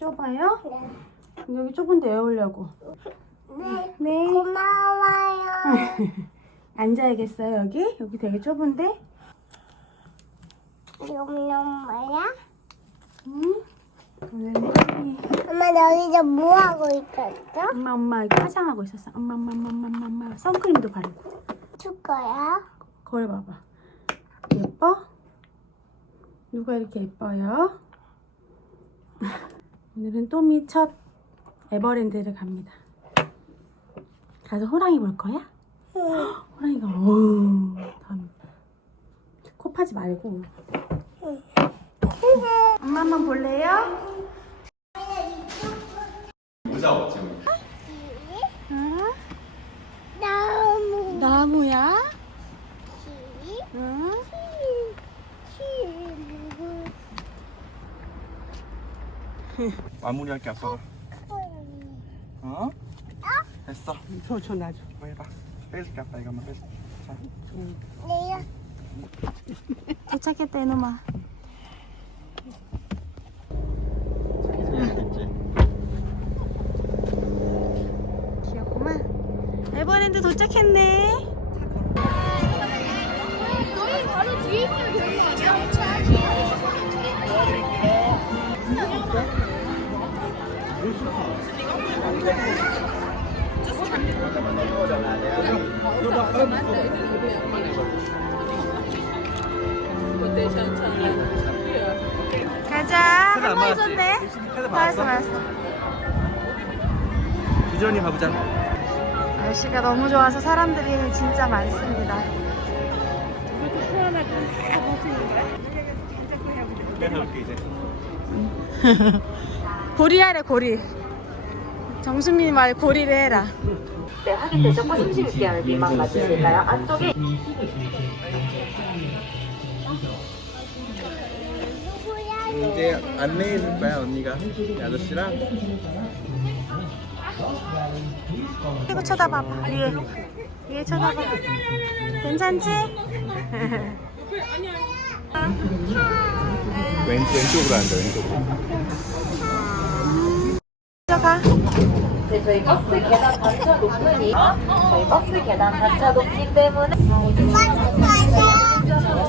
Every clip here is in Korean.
좁아요? 여기 좁은데 왜 오려고? 네. 네. 고마워요. 앉아야겠어요, 여기? 여기 되게 좁은데? 이거는 엄마야? 응? 오늘은 엄마 너희들 뭐 하고 있었어? 엄마, 엄마 이거 화장하고 있었어. 엄마, 엄마, 엄마, 엄마, 엄마, 엄마. 선크림도 바르고. 줄 거야? 거울 봐봐. 예뻐? 누가 이렇게 예뻐요? 오늘은 또미 첫 에버랜드를 갑니다. 가서 호랑이 볼 거야? 응. 호랑이가 어우 단. 코 파지 말고. 엄마 한번 볼래요? 무서워 지금. 응? 나무. 나무야? 키. 응? 키. 마무리할게 아빠가. 어? 됐어. 저, 저 놔줘. 뭐 해봐. 빼줄게 아빠 이거 한번 빼줄게. 자. 내가 도착했다 이놈아. 자기 귀엽구만. 에버랜드 도착했네. 바로 뒤에 가자. 안 한번 맞았지? 있었네. 카드 맞았어, 맞았어? 맞았어. 유전이 가보자. 날씨가 너무 좋아서 사람들이 진짜 많습니다. 이제. 고리하래 고리. 정수민 말 고리를 해라. 네, 확인되셨고 36개월 미만 맞으실까요? 안쪽에? 이제 안내해 줄 거야 언니가 이 아저씨랑. 이거 쳐다봐봐. 위에. 위에 쳐다봐. 괜찮지? 왼 왼쪽으로 앉아 왼쪽으로. 들어가. 네, 저희 버스 계단 단차 높으니 저희 버스 계단 단차 높기 때문에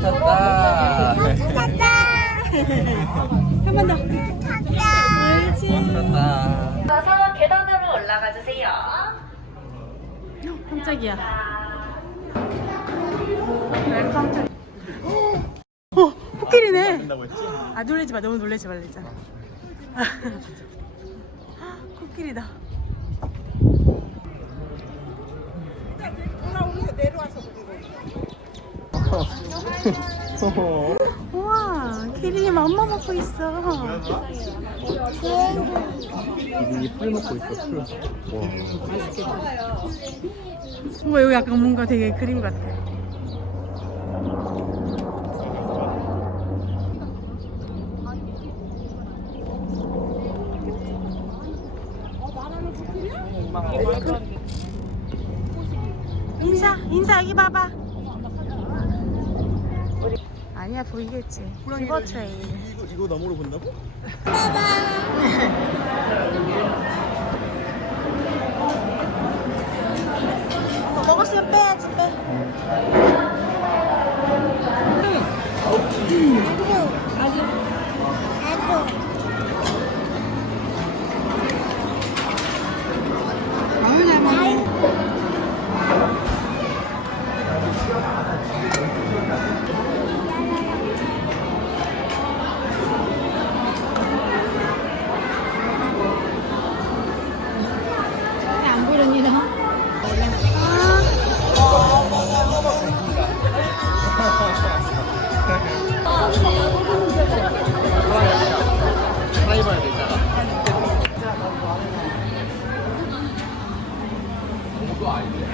쳤다. 한 번 더. 쳤다. 가서 계단으로 올라가 주세요. 깜짝이야. 웰컴 투. 어, 코끼리네. 한다고 했지? 아 놀라지 마. 너무 놀라지 말랬잖아. 코끼리다. 우와, 키린이 맘마 먹고 있어. 기린이 풀 먹고 있어 풀. 와. 우와, 여기 약간 뭔가 되게 그림 같아. 인사, 인사 여기 봐봐. 아니야 보이겠지. 리버 트레인. 이거 이거 너머로 본다고? 뭐 먹었으면 빼야지 빼. 나 一点。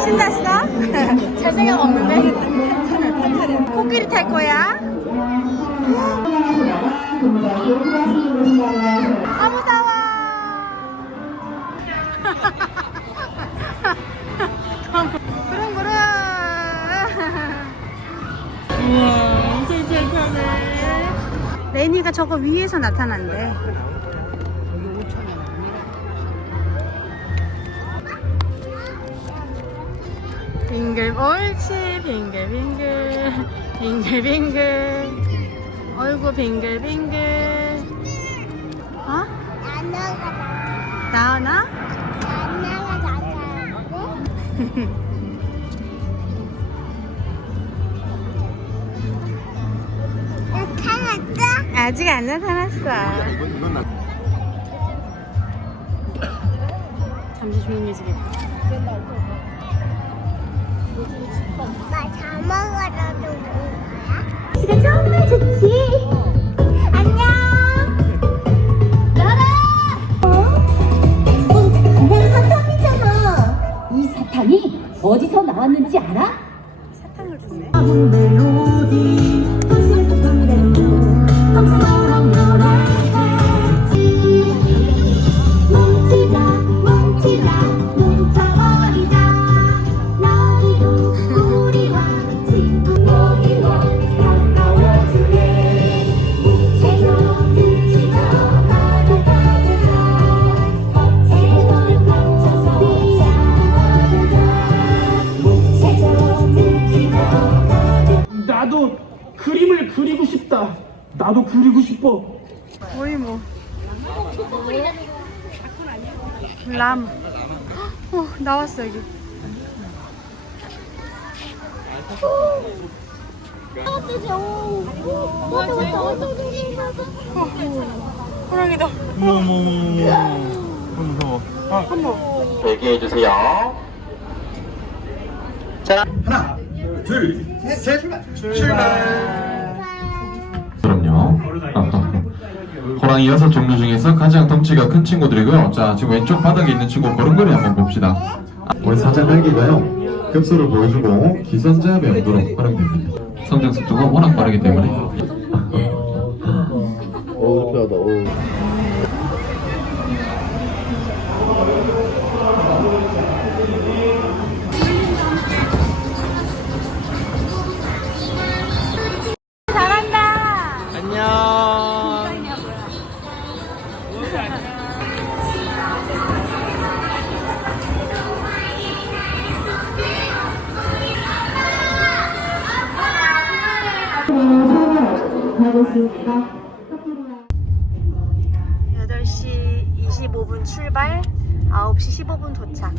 신났어? 잘 생각 없는데? 코끼리 탈 거야? 아 무서워 부릉부릉 우와 잘 타네 레니가 저거 위에서 나타난대 빙글 옳지 빙글 빙글 빙글 빙글 어이구 빙글 빙글 어? 안 나가 나오나? 안 나가 나가는데 나타났어? 아직 안 나타났어 이건 이건 나. 잠시 조용해지겠다 나 자막으로도 보는 거야? 지금 정말 좋지 안녕 어? 그냥 사탕이잖아 이 사탕이 어디서 나왔는지 알아? 람. 어, 나왔어 여기. 호랑이다. 어머머머. 무서워. 어머. 대기해 주세요. 그럼요. 호랑이 여섯 종류 중에서 가장 덩치가 큰 친구들이고요. 자, 지금 왼쪽 바닥에 있는 친구 걸음걸이 한번 봅시다. 우리 사자 날개가요. 급소를 보여주고 기선제압 용도로 활용됩니다. 성장 속도가 워낙 빠르기 때문에 오. 오. 8시 25분 출발, 9시 15분 도착.